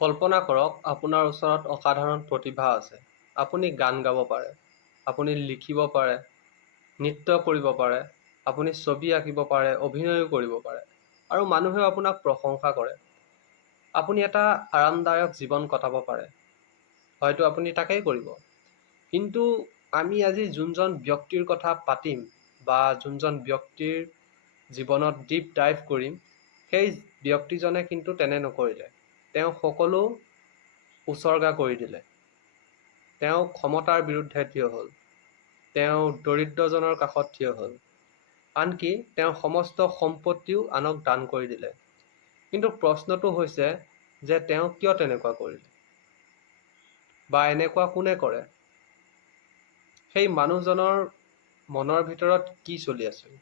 কল্পনা কৰক আপোনাৰ ওচৰত অসাধাৰণ প্ৰতিভা আছে। আপুনি গান গাব পাৰে, আপুনি লিখিব পাৰে, নৃত্য কৰিব পাৰে, আপুনি ছবি আঁকিব পাৰে, অভিনয়ো কৰিব পাৰে, আৰু মানুহেও আপোনাক প্ৰশংসা কৰে। আপুনি এটা আৰামদায়ক জীৱন কটাব পাৰে। হয়তো আপুনি তাকেই কৰিব। কিন্তু আমি আজি যোনজন ব্যক্তিৰ কথা পাতিম বা যোনজন ব্যক্তিৰ জীৱনত ডিপ ডাইভ কৰিম, সেই ব্যক্তিজনে কিন্তু তেনে নকৰিলে। তেওঁ সকলো উচৰ্গা কৰি দিলে। তেওঁ ক্ষমতাৰ বিৰুদ্ধে থিয় হ'ল। তেওঁ দৰিদ্ৰজনৰ কাষত থিয় হ'ল। আনকি তেওঁৰ সমস্ত সম্পত্তিও আনক দান কৰি দিলে। কিন্তু প্ৰশ্নটো হৈছে যে তেওঁ কিয় তেনেকুৱা কৰিলে? বা এনেকুৱা কোনে কৰে? সেই মানুহজনৰ মনৰ ভিতৰত কি চলি আছিল?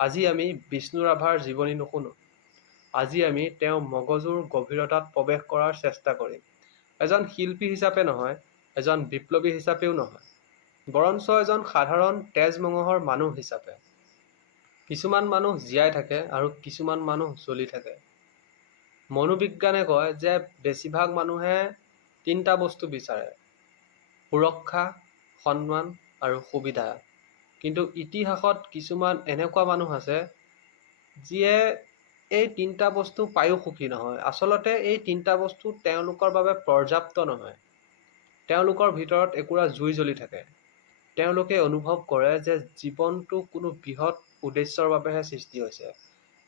আজি আমি বিষ্ণু ৰাভাৰ জীৱনী নুশুনো। আজি আমি তেওঁৰ মগজুৰ গভীৰতাত প্ৰৱেশ কৰাৰ চেষ্টা কৰিম। এজন শিল্পী হিচাপে নহয়, এজন বিপ্লৱী হিচাপেও নহয়, বৰঞ্চ এজন সাধাৰণ তেজমঙহৰ মানুহ হিচাপে। কিছুমান মানুহ জীয়াই থাকে আৰু কিছুমান মানুহ জ্বলি থাকে। মনোবিজ্ঞানে কয় যে বেছিভাগ মানুহে তিনিটা বস্তু বিচাৰে: সুৰক্ষা, সন্মান আৰু সুবিধা। কিন্তু ইতিহাসত কিছুমান এনেকুৱা মানুহ আছে যিয়ে এই তিনিটা বস্তু পায়ো সুখী নহয়। আচলতে এই তিনিটা বস্তু তেওঁলোকৰ বাবে পৰ্যাপ্ত নহয়। তেওঁলোকৰ ভিতৰত একুৰা জুই জ্বলি থাকে। তেওঁলোকে অনুভৱ কৰে যে জীৱনটো কোনো বৃহৎ উদ্দেশ্যৰ বাবেহে সৃষ্টি হৈছে।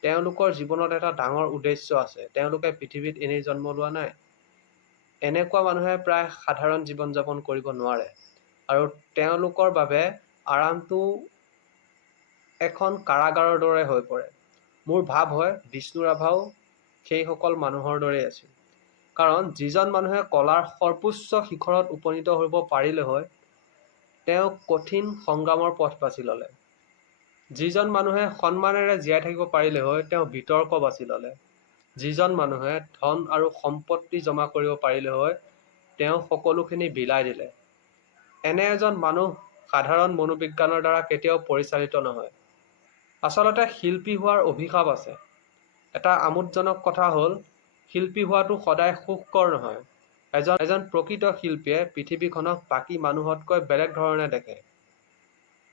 তেওঁলোকৰ জীৱনত এটা ডাঙৰ উদ্দেশ্য আছে। তেওঁলোকে পৃথিৱীত এনেই জন্ম লোৱা নাই। এনেকুৱা মানুহে প্ৰায় সাধাৰণ জীৱন যাপন কৰিব নোৱাৰে, আৰু তেওঁলোকৰ বাবে আৰামটো এখন কাৰাগাৰৰ দৰে হৈ পৰে। মোৰ ভাৱ হয় বিষ্ণু ৰাভাও সেইসকল মানুহৰ দৰেই আছিল। কাৰণ যিজন মানুহে কলাৰ সৰ্বোচ্চ শিখৰত উপনীত হ'ব পাৰিলে হয়, তেওঁ কঠিন সংগ্ৰামৰ পথ বাছি ল'লে। যিজন মানুহে সন্মানেৰে জীয়াই থাকিব পাৰিলে হয়, তেওঁ বিতৰ্ক বাছি ল'লে। যিজন মানুহে ধন আৰু সম্পত্তি জমা কৰিব পাৰিলে হয়, তেওঁ সকলোখিনি বিলাই দিলে। এনে এজন মানুহ সাধাৰণ মনোবিজ্ঞানৰ দ্বাৰা কেতিয়াও পৰিচালিত নহয়। আচলতে শিল্পী হোৱাৰ অভিশাপ আছে। এটা আমোদজনক কথা হ'ল, শিল্পী হোৱাটো সদায় সুখকৰ নহয়। এজন প্ৰকৃত শিল্পীয়ে পৃথিৱীখনক বাকী মানুহতকৈ বেলেগ ধৰণে দেখে।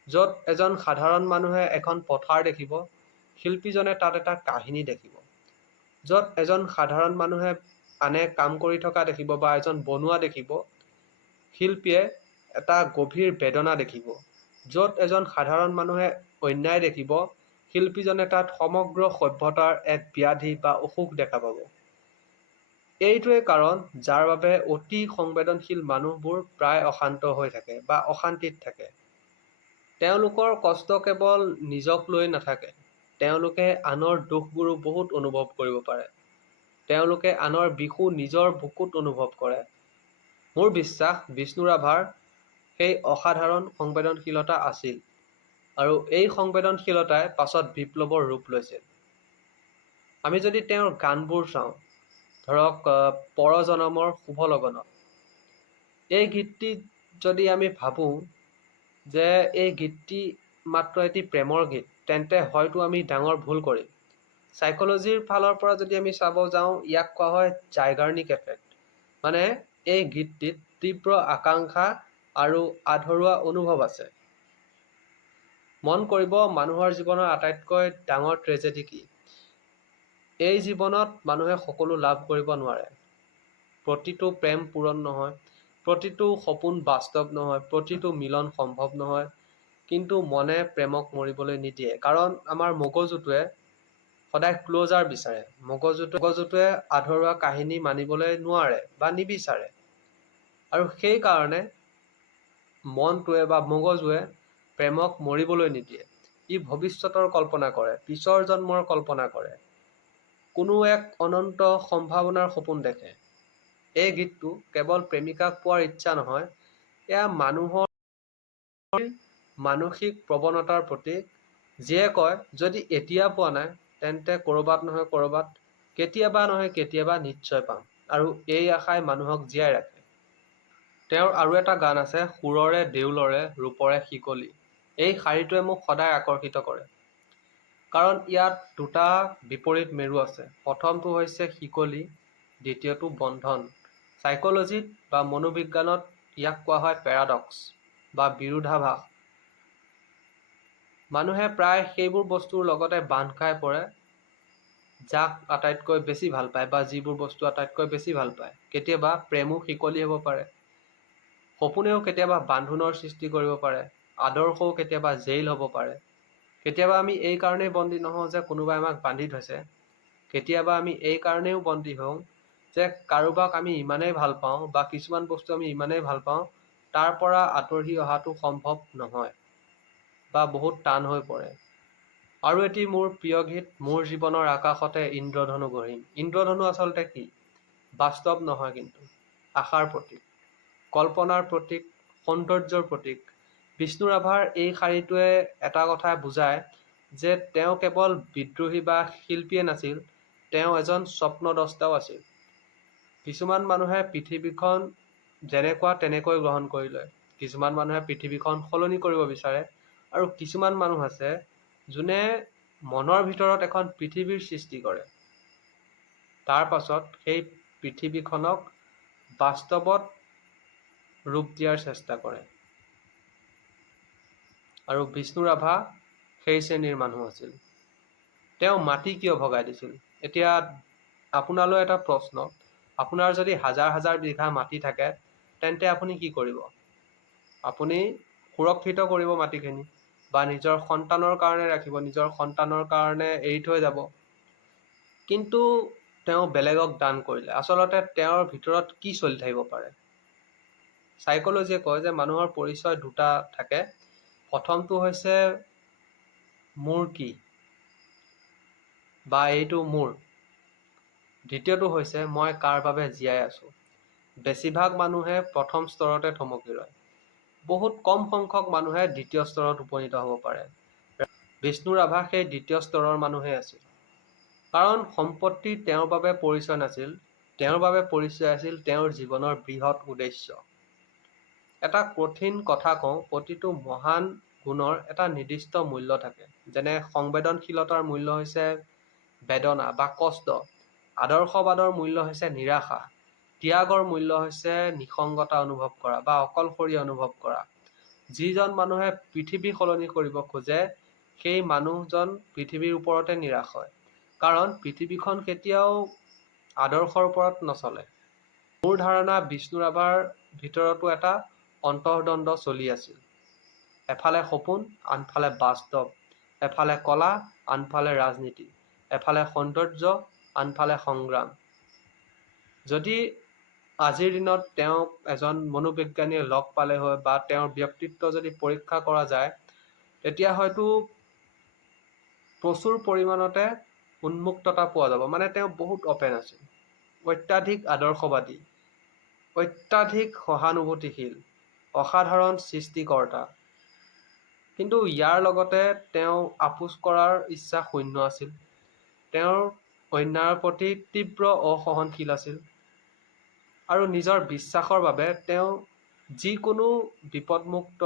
য'ত এজন সাধাৰণ মানুহে এখন পথাৰ দেখিব, শিল্পীজনে তাত এটা কাহিনী দেখিব। য'ত এজন সাধাৰণ মানুহে আনে কাম কৰি থকা দেখিব বা এজন বনুৱা দেখিব, শিল্পীয়ে এটা গভীৰ বেদনা দেখিব। য'ত এজন সাধাৰণ মানুহে অন্যায় দেখিব, শিল্পীজনে তাত সমগ্ৰ সভ্যতাৰ এক ব্যাধি বা অসুখ দেখা পাব। এইটোৱে কাৰণ যাৰ বাবে অতি সংবেদনশীল মানুহবোৰ প্ৰায় অশান্ত হৈ থাকে বা অশান্তিত থাকে। তেওঁলোকৰ কষ্ট কেৱল নিজক লৈ নাথাকে। তেওঁলোকে আনৰ দুখবোৰো বহুত অনুভৱ কৰিব পাৰে। তেওঁলোকে আনৰ বিষো নিজৰ বুকুত অনুভৱ কৰে। মোৰ বিশ্বাস বিষ্ণু ৰাভাৰ সেই অসাধাৰণ সংবেদনশীলতা আছিল, আৰু এই সংবেদনশীলতাই পাছত বিপ্লৱৰ ৰূপ লৈছিল। আমি যদি তেওঁৰ গানবোৰ চাওঁ, ধৰক পৰজনমৰ শুভ লগনত, এই গীতটি যদি আমি ভাবোঁ যে এই গীতটি মাত্ৰ এটি প্ৰেমৰ গীত, তেন্তে হয়তো আমি ডাঙৰ ভুল কৰিম। চাইক'লজিৰ ফালৰ পৰা যদি আমি চাব যাওঁ, ইয়াক কোৱা হয় জাইগাৰ্নিক এফেক্ট। মানে এই গীতটিত তীব্ৰ আকাংক্ষা আৰু আধৰুৱা অনুভৱ আছে। মন কৰিব, মানুহৰ জীৱনৰ আটাইতকৈ ডাঙৰ ট্ৰেজেডি কি? এই জীৱনত মানুহে সকলো লাভ কৰিব নোৱাৰে। প্ৰতিটো প্ৰেম পূৰণ নহয়, প্ৰতিটো সপোন বাস্তৱ নহয়, প্ৰতিটো মিলন সম্ভৱ নহয়। কিন্তু মনে প্ৰেমক মৰিবলৈ নিদিয়ে, কাৰণ আমাৰ মগজুটোৱে সদায় ক্ল'জাৰ বিচাৰে। মগজুটোৱে আধৰুৱা কাহিনী মানিবলৈ নোৱাৰে বা নিবিচাৰে। আৰু সেইকাৰণে মনটোৱে বা মগজুৱে প্ৰেমক মৰিবলৈ নিদিয়ে। ই ভৱিষ্যতৰ কল্পনা কৰে, পিছৰ জন্মৰ কল্পনা কৰে, কোনো এক অনন্ত সম্ভাৱনাৰ সপোন দেখে। এই গীতটো কেৱল প্ৰেমিকাক পোৱাৰ ইচ্ছা নহয়, এয়া মানুহৰ মানসিক প্ৰৱণতাৰ প্ৰতীক, যিয়ে কয় যদি এতিয়া পোৱা নাই, তেন্তে ক'ৰবাত নহয় ক'ৰবাত, কেতিয়াবা নহয় কেতিয়াবা নিশ্চয় পাম। আৰু এই আশাই মানুহক জীয়াই ৰাখে। তেওঁৰ আৰু এটা গান আছে, সুৰৰে দেউলৰে ৰূপৰে শিকলি। এই শাৰীটোৱে মোক সদায় আকৰ্ষিত কৰে। কাৰণ ইয়াত দুটা বিপৰীত মেৰু আছে। প্ৰথমটো হৈছে শিকলি, দ্বিতীয়টো বন্ধন। সাইকোলজিত বা মনোবিজ্ঞানত ইয়াক কোৱা হয় পেৰাডক্স বা বিৰোধাভাস। মানুহে প্ৰায় সেইবোৰ বস্তুৰ লগতে বান্ধ খাই পৰে যাক আটাইতকৈ বেছি ভাল পায় বা যিবোৰ বস্তু আটাইতকৈ বেছি ভাল পায়। কেতিয়াবা প্ৰেমো শিকলি হ'ব পাৰে, সপোনেও কেতিয়াবা বান্ধোনৰ সৃষ্টি কৰিব পাৰে, আদৰ্শও কেতিয়াবা জেইল হ'ব পাৰে। কেতিয়াবা আমি এই কাৰণেই বন্দী নহওঁ যে কোনোবাই আমাক বান্ধি থৈছে, কেতিয়াবা আমি এই কাৰণেও বন্দী হওঁ যে কাৰোবাক আমি ইমানেই ভাল পাওঁ বা কিছুমান বস্তু আমি ইমানেই ভাল পাওঁ তাৰ পৰা আঁতৰি অহাটো সম্ভৱ নহয় বা বহুত টান হৈ পৰে। আৰু এটি মোৰ প্ৰিয় গীত, মোৰ জীৱনৰ আকাশতে ইন্দ্ৰধনু গঢ়িম। ইন্দ্ৰধনু আচলতে কি? বাস্তৱ নহয়, কিন্তু আশাৰ প্ৰতীক, কল্পনাৰ প্ৰতীক, সৌন্দৰ্যৰ প্ৰতীক। বিষ্ণু ৰাভাৰ এই শাৰীটোৱে এটা কথা বুজায় যে তেওঁ কেৱল বিদ্ৰোহী বা শিল্পীয়ে নাছিল, তেওঁ এজন স্বপ্নদ্ৰষ্টাও আছিল। কিছুমান মানুহে পৃথিৱীখন যেনেকুৱা তেনেকৈ গ্ৰহণ কৰি লয়, কিছুমান মানুহে পৃথিৱীখন সলনি কৰিব বিচাৰে, আৰু কিছুমান মানুহ আছে যোনে মনৰ ভিতৰত এখন পৃথিৱীৰ সৃষ্টি কৰে, তাৰ পাছত সেই পৃথিৱীখনক বাস্তৱত ৰূপ দিয়াৰ চেষ্টা কৰে। আৰু বিষ্ণু ৰাভা সেই শ্ৰেণীৰ মানুহ আছিল। তেওঁ মাটি কিয় ভগাই দিছিল? এতিয়া আপোনালৈ এটা প্ৰশ্ন, আপোনাৰ যদি হাজাৰ হাজাৰ বিঘা মাটি থাকে তেন্তে আপুনি কি কৰিব? আপুনি সুৰক্ষিত কৰিব মাটিখিনি বা নিজৰ সন্তানৰ কাৰণে ৰাখিব, নিজৰ সন্তানৰ কাৰণে এৰি থৈ যাব। কিন্তু তেওঁ বেলেগক দান কৰিলে। আচলতে তেওঁৰ ভিতৰত কি চলি থাকিব পাৰে? সাইকোলজিয়ে কয় যে মানুহৰ পৰিচয় দুটা থাকে। প্ৰথমটো হৈছে মোৰ কি বা এইটো মোৰ, দ্বিতীয়টো হৈছে মই কাৰ বাবে জীয়াই আছোঁ। বেছিভাগ মানুহে প্ৰথম স্তৰতে থমকি ৰয়, বহুত কম সংখ্যক মানুহে দ্বিতীয় স্তৰত উপনীত হ'ব পাৰে। বিষ্ণু ৰাভা সেই দ্বিতীয় স্তৰৰ মানুহে আছিল। কাৰণ সম্পত্তি তেওঁৰ বাবে পৰিচয় নাছিল, তেওঁৰ বাবে পৰিচয় আছিল তেওঁৰ জীৱনৰ বৃহৎ উদ্দেশ্য। এটা কঠিন কথা কওঁ, প্ৰতিটো মহান গুণৰ এটা নিৰ্দিষ্ট মূল্য থাকে। যেনে সংবেদনশীলতাৰ মূল্য হৈছে বেদনা বা কষ্ট, আদৰ্শবাদৰ মূল্য হৈছে নিৰাশা, ত্যাগৰ মূল্য হৈছে নিসংগতা অনুভৱ কৰা বা অকলশৰীয়া অনুভৱ কৰা। যিজন মানুহে পৃথিৱী সলনি কৰিব খোজে সেই মানুহজন পৃথিৱীৰ ওপৰতে নিৰাশ হয়, কাৰণ পৃথিৱীখন কেতিয়াও আদৰ্শৰ ওপৰত নচলে। মোৰ ধাৰণা বিষ্ণু ৰাভাৰ ভিতৰতো এটা অন্তৰ্দ্বন্দ্ব চলি আছিল। এফালে সপোন, আনফালে বাস্তৱ, এফালে কলা, আনফালে ৰাজনীতি, এফালে সৌন্দৰ্য, আনফালে সংগ্ৰাম। যদি আজিৰ দিনত তেওঁক এজন মনোবিজ্ঞানীয়ে লগ পালে হয় বা তেওঁৰ ব্যক্তিত্ব যদি পৰীক্ষা কৰা যায়, তেতিয়া হয়তো প্ৰচুৰ পৰিমাণতে উন্মুক্ততা পোৱা যাব। মানে তেওঁ বহুত অপেন আছিল, অত্যাধিক আদৰ্শবাদী, অত্যাধিক সহানুভূতিশীল, অসাধাৰণ সৃষ্টিকৰ্তা। কিন্তু ইয়াৰ লগতে তেওঁ আপোচ কৰাৰ ইচ্ছা শূন্য আছিল। তেওঁৰ অন্যায়ৰ প্ৰতি তীব্ৰ অসহনশীল আছিল, আৰু নিজৰ বিশ্বাসৰ বাবে তেওঁ যিকোনো বিপদমুক্ত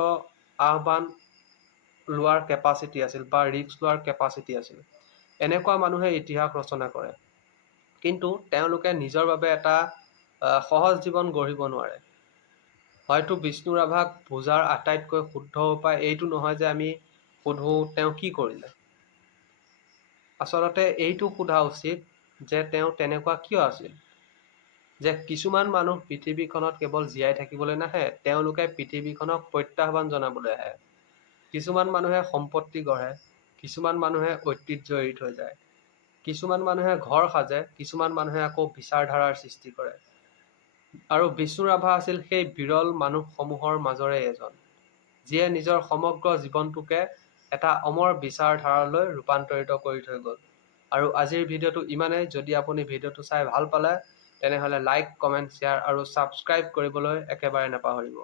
আহ্বান লোৱাৰ কেপাচিটি আছিল বা ৰিস্ক লোৱাৰ কেপাচিটি আছিল। এনেকুৱা মানুহে ইতিহাস ৰচনা কৰে, কিন্তু তেওঁলোকে নিজৰ বাবে এটা সহজ জীৱন গঢ়িব নোৱাৰে। হয়তো বিষ্ণু ৰাভাক বুজাৰ আটাইতকৈ শুদ্ধ উপায় এইটো নহয় যে আমি সুধো তেওঁ কি কৰিলে। আচলতে এইটো সোধা উচিত যে তেওঁ তেনেকুৱা কিয় আছিল, যে কিছুমান মানুহ পৃথিৱীখনত কেৱল জীয়াই থাকিবলৈ নাহে, তেওঁলোকে পৃথিৱীখনক প্ৰত্যাহ্বান জনাবলৈ আহে। কিছুমান মানুহে সম্পত্তি গঢ়ে, কিছুমান মানুহে ঐতিহ্য এৰি থৈ যায়, কিছুমান মানুহে ঘৰ সাজে, কিছুমান মানুহে আকৌ বিচাৰধাৰাৰ সৃষ্টি কৰে। আৰু বিষ্ণু ৰাভা আছিল সেই বিৰল মানুহসমূহৰ মাজৰে এজন, যিয়ে নিজৰ সমগ্ৰ জীৱনটোকে এটা অমৰ বিচাৰধাৰালৈ ৰূপান্তৰিত কৰি থৈ গ'ল। আৰু আজিৰ ভিডিঅ'টো ইমানেই। যদি আপুনি ভিডিঅ'টো চাই ভাল পালে তেনেহ'লে লাইক, কমেণ্ট, শ্বেয়াৰ আৰু ছাবস্ক্ৰাইব কৰিবলৈ একেবাৰে নাপাহৰিব।